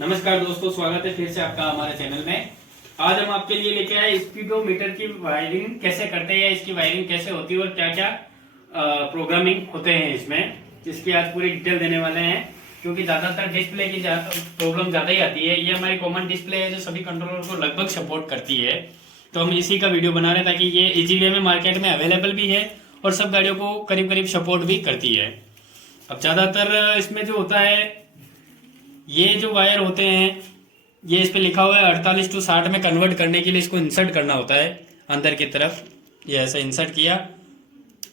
नमस्कार दोस्तों, स्वागत है फिर से आपका हमारे चैनल में। आज हम आपके लिए लेके आए स्पीडोमीटर की वायरिंग कैसे करते हैं, इसकी वायरिंग कैसे होती है और क्या क्या प्रोग्रामिंग होते हैं इसमें, इसकी आज पूरी डिटेल देने वाले हैं। क्योंकि ज्यादातर डिस्प्ले की प्रॉब्लम ज्यादा ही आती है। ये हमारी कॉमन डिस्प्ले है जो सभी कंट्रोलर को लगभग सपोर्ट करती है। तो हम इसी का वीडियो बना रहे हैं ताकि ये इजी वे में मार्केट में अवेलेबल भी है और सब गाड़ियों को करीब करीब सपोर्ट भी करती है। अब ज्यादातर इसमें जो होता है, ये जो वायर होते हैं, ये इस पे लिखा हुआ है 48 to 60 में कन्वर्ट करने के लिए इसको इंसर्ट करना होता है अंदर की तरफ। ये ऐसे इंसर्ट किया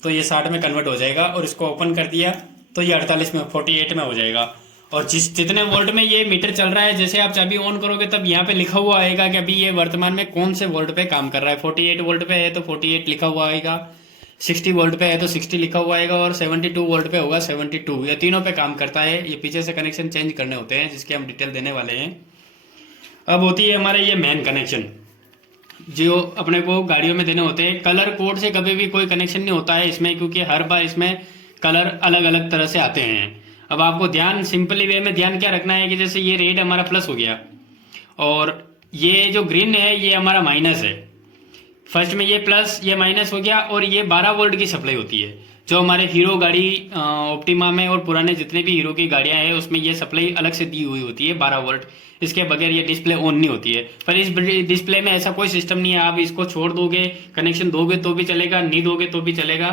तो ये 60 में कन्वर्ट हो जाएगा और इसको ओपन कर दिया तो ये 48 में 48 में हो जाएगा। और जितने वोल्ट में ये मीटर चल रहा है, जैसे आप चाबी ऑन करोगे तब यहाँ पे लिखा हुआ आएगा कि अभी ये वर्तमान में कौन से वोल्ट पे काम कर रहा है। 48 वोल्ट पे है तो 48 लिखा हुआ आएगा, 60 वोल्ट पे है तो 60 लिखा हुआ आएगा और 72 वोल्ट पे होगा 72। ये तीनों पे काम करता है। ये पीछे से कनेक्शन चेंज करने होते हैं जिसके हम डिटेल देने वाले हैं। अब होती है हमारे ये मेन कनेक्शन जो अपने को गाड़ियों में देने होते हैं। कलर कोड से कभी भी कोई कनेक्शन नहीं होता है इसमें, क्योंकि हर बार इसमें कलर अलग अलग तरह से आते हैं। अब आपको ध्यान सिंपली वे में ध्यान क्या रखना है कि जैसे ये रेड हमारा प्लस हो गया और ये जो ग्रीन है ये हमारा माइनस है। फर्स्ट में ये प्लस ये माइनस हो गया और ये 12 वोल्ट की सप्लाई होती है जो हमारे हीरो गाड़ी ऑप्टिमा में और पुराने जितने भी हीरो की गाड़ियां हैं उसमें ये सप्लाई अलग से दी हुई होती है 12 वोल्ट। इसके बगैर ये डिस्प्ले ऑन नहीं होती है। पर इस डिस्प्ले में ऐसा कोई सिस्टम नहीं है, आप इसको छोड़ दोगे कनेक्शन दोगे तो भी चलेगा, नहीं दोगे तो भी चलेगा।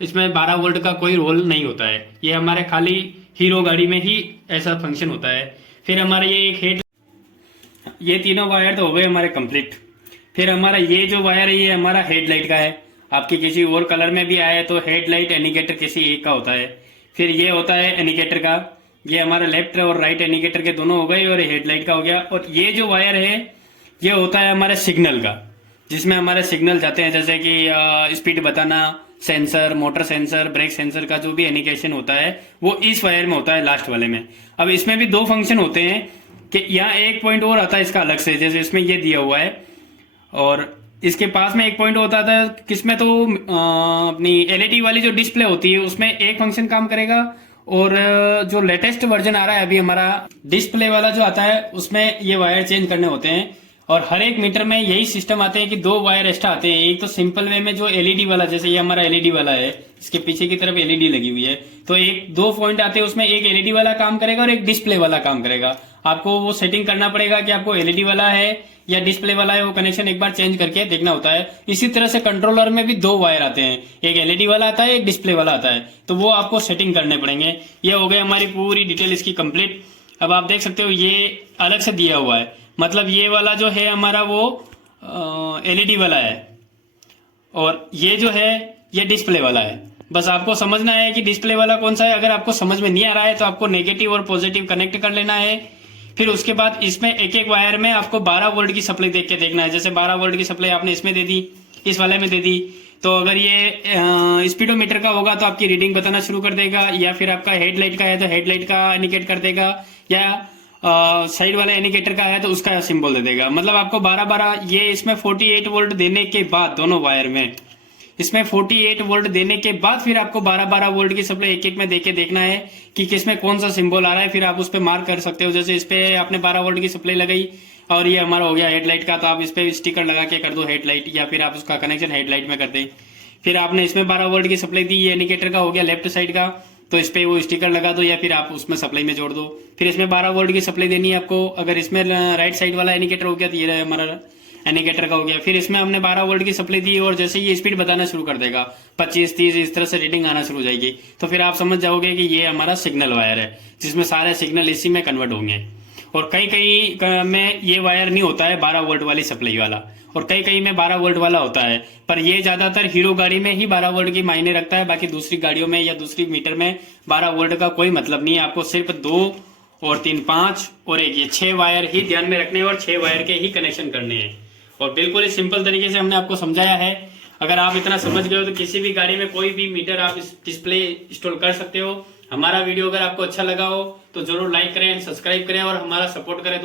इसमें 12 वोल्ट का कोई रोल नहीं होता है। ये हमारे खाली हीरो गाड़ी में ही ऐसा फंक्शन होता है। फिर हमारे ये एक हेड, ये तीनों वायर तो हो गए हमारे कंप्लीट। फिर हमारा ये जो वायर है ये हमारा हेडलाइट का है। आपके किसी और कलर में भी आया तो हेडलाइट इंडिकेटर किसी एक का होता है। फिर ये होता है इंडिकेटर का, ये हमारा लेफ्ट और राइट इंडिकेटर के दोनों हो गए और हेडलाइट का हो गया। और ये जो वायर है ये होता है हमारे सिग्नल का, जिसमें हमारे सिग्नल जाते हैं जैसे कि स्पीड बताना, sensor, motor sensor, brake sensor का जो भी इंडिकेशन होता है वो इस वायर में होता है, लास्ट वाले में। अब इसमें भी दो फंक्शन होते हैं कि यहाँ एक पॉइंट और आता है इसका अलग से, जैसे इसमें ये दिया हुआ है और इसके पास में एक पॉइंट होता था किसमें तो अपनी एलईडी वाली जो डिस्प्ले होती है उसमें एक फंक्शन काम करेगा। और जो लेटेस्ट वर्जन आ रहा है अभी हमारा डिस्प्ले वाला जो आता है उसमें ये वायर चेंज करने होते हैं। और हर एक मीटर में यही सिस्टम आते हैं कि दो वायर एक्स्ट्रा आते हैं। एक तो सिंपल वे में जो एलईडी वाला, जैसे ये हमारा एलईडी वाला है, इसके पीछे की तरफ एलईडी लगी हुई है तो एक दो पॉइंट आते हैं, उसमें एक एलईडी वाला काम करेगा और एक डिस्प्ले वाला काम करेगा। आपको वो सेटिंग करना पड़ेगा कि आपको एलईडी वाला है या डिस्प्ले वाला है, वो कनेक्शन एक बार चेंज करके देखना होता है। इसी तरह से कंट्रोलर में भी दो वायर आते हैं, एक एलईडी वाला आता है एक डिस्प्ले वाला आता है, तो वो आपको सेटिंग करने पड़ेंगे। ये हो गई हमारी पूरी डिटेल इसकी कंप्लीट। अब आप देख सकते हो ये अलग से दिया हुआ है, मतलब ये वाला जो है हमारा वो एलईडी वाला है और ये जो है ये डिस्प्ले वाला है। बस आपको समझना है कि डिस्प्ले वाला कौन सा है। अगर आपको समझ में नहीं आ रहा है तो आपको नेगेटिव और पॉजिटिव कनेक्ट कर लेना है। फिर उसके बाद इसमें एक एक वायर में आपको 12 वोल्ट की सप्लाई देख के देखना है। जैसे 12 वोल्ट की सप्लाई आपने इसमें दे दी, इस वाले में दे दी, तो अगर ये स्पीडोमीटर का होगा तो आपकी रीडिंग बताना शुरू कर देगा, या फिर आपका हेडलाइट का है तो हेडलाइट का इंडिकेट कर देगा, या साइड वाला इंडिकेटर का है तो उसका सिंबल दे देगा। मतलब आपको 12-12 ये इसमें 48 वोल्ट देने के बाद दोनों वायर में इसमें 48 वोल्ट देने के बाद फिर आपको 12-12 वोल्ट की सप्लाई एक एक में देके देखना है कि किसमें कौन सा सिंबल आ रहा है। फिर आप उस पर मार्क कर सकते हो। जैसे इस पे आपने 12 वोल्ट की सप्लाई लगाई और ये हमारा हो गया हेडलाइट का, तो आप इस पे स्टिकर लगा के कर दो हेडलाइट, या फिर आप उसका कनेक्शन हेडलाइट में कर दें। फिर आपने इसमें 12 वोल्ट की सप्लाई दी, ये इंडिकेटर का हो गया लेफ्ट साइड का, तो इस पे वो स्टिकर लगा दो या फिर आप उसमें सप्लाई में जोड़ दो। फिर इसमें 12 वोल्ट की सप्लाई देनी है आपको। अगर इसमें राइट साइड वाला इंडिकेटर हो गया तो ये हमारा इंडिकेटर का हो गया। फिर इसमें हमने 12 वोल्ट की सप्लाई दी और जैसे ये स्पीड बताना शुरू कर देगा 25-30 इस तरह से रीडिंग आना शुरू हो जाएगी, तो फिर आप समझ जाओगे कि ये हमारा सिग्नल वायर है जिसमें सारे सिग्नल इसी में कन्वर्ट होंगे। और कई कई में ये वायर नहीं होता है 12 वोल्ट वाली सप्लाई वाला, और कई कई में 12 वोल्ट वाला होता है। पर ये ज्यादातर हीरो गाड़ी में ही 12 वोल्ट की मायने रखता है, बाकी दूसरी गाड़ियों में या दूसरी मीटर में 12 वोल्ट का कोई मतलब नहीं है। आपको सिर्फ 2 और 3 5 और एक ये 6 वायर ही ध्यान में रखने हैं और 6 वायर के ही कनेक्शन करने हैं। और बिल्कुल ही सिंपल तरीके से हमने आपको समझाया है। अगर आप इतना समझ गए हो तो किसी भी गाड़ी में कोई भी मीटर आप इस डिस्प्ले इंस्टॉल कर सकते हो। हमारा वीडियो अगर आपको अच्छा लगा हो तो जरूर लाइक करें, सब्सक्राइब करें और हमारा सपोर्ट करें।